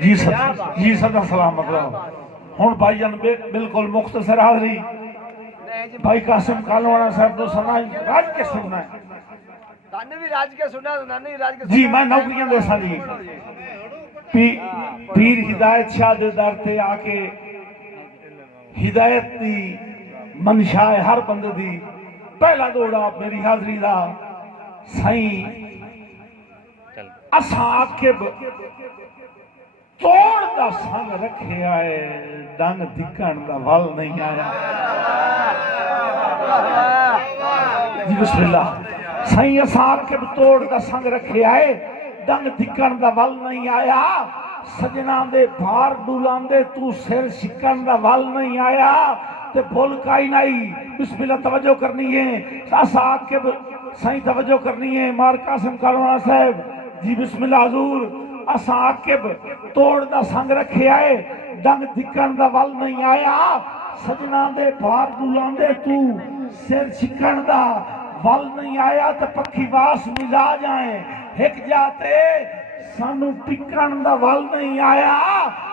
جی سدا سلامت رہو. ہوں بھائی جان بالکل مختصر حاضری بھائی قاسم کالوانا صاحب تو سنا راج کے سننا ہے. جی میں نوکریاں دے سا جی پیر ہدایت شاہ دے در تے آ کے ہدایت دی منشا ہے ہر بندے دی. پہلا دوڑا میری حاضری دا سائیں اساں آکب توڑ دا سنگ رکھے آئے ڈنگ دکھن دا ول نہیں آیا. جی بسم اللہ. سائیں اساں آکب توڑ دا سنگ رکھے آئے ڈنگ دکھن دا ول نہیں آیا. سجنا دے بھار ڈولان دے تو سر شکن دا ول نہیں آیا. تے بول کائی نہیں. بسم اللہ توجہ کرنی ہے. اساں آکب سائیں توجہ کرنی ہے. مار قاسم کالوانا صاحب جی بسم اللہ حضور. اساں آکب توڑ دا سنگ رکھے آئے ڈنگ دکھن دا ول نہیں آیا. سجنا دے بھار ڈولان دے تو سر چھکن دا ول نہیں آیا. تے پکھی واس مزا جائیں ہک جاتے سانو ٹکن دا ول نہیں آیا.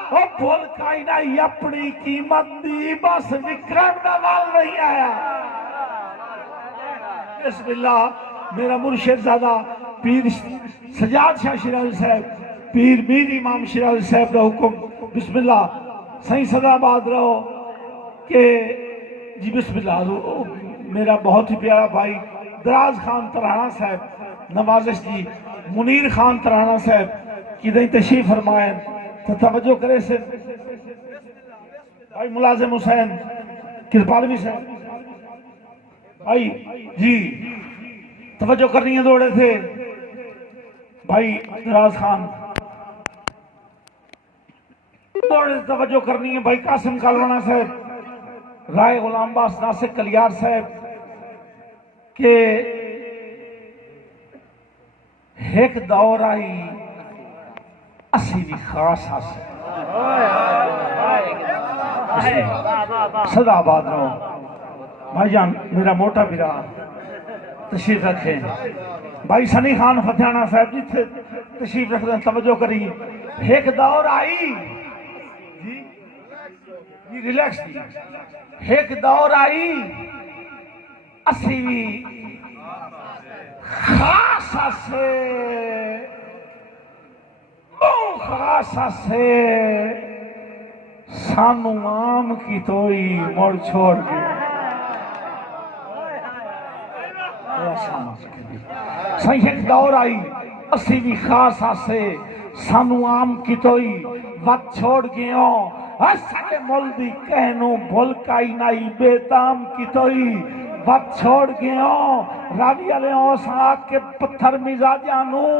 او بھول کائی نہیں اپنی قیمت دی بس وکرن دا ول نہیں آیا. بسم اللہ. میرا مرشد زادہ پیر سجاد شاہ شیرازی صاحب پیر میر امام شیرازی صاحب کا حکم. بسم اللہ. صحیح صدا آباد رہو کہ جی بسم اللہ. میرا بہت ہی پیارا بھائی دراز خان ترانہ صاحب نوازش جی منیر خان ترانہ صاحب کی دیں تشریف فرمائیں تو توجہ کرے سے بھائی ملازم حسین کرپالوی صاحب بھائی جی توجہ کرنی ہے. دوڑے تھے بھائی دراز خان دوڑے توجہ کرنی ہے. بھائی قاسم کالوانا صاحب رائے غلام باس ناصر کلیار صاحب کہ ایک دور آئی اسی بھی خاص حاصل صدا آباد رہو. بھائی جان میرا موٹا بیرا تشریف رکھیں. بھائی سنی خان فتحانہ صاحب جی تشریف رکھ دیں توجہ کری. ایک دور آئی جی ریلیکس دی. ایک دور آئی اسی بھی خاص سے خاص سے سانو عام کی توئی مڑ چھوڑ گئے. صحیح ایک دور آئی اسی بھی خاص سے سانو عام کی توئی وقت چھوڑ گئے. ساڑے مول دی کہنوں بھول کائی نائی بے تام کی توئی وقت چھوڑ گئے. راوی علیہ اوساک کے پتھر مزاجانوں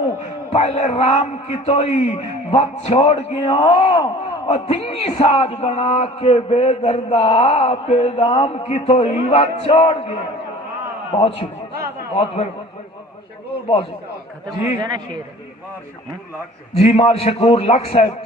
پہلے رام کی توئی وقت چھوڑ گئے. اور دینی ساج بنا کے بے دردہ بے دام کی توئی وقت چھوڑ گئے. بہت شکریہ بہت بہت جی مار شکور لکھ صاحب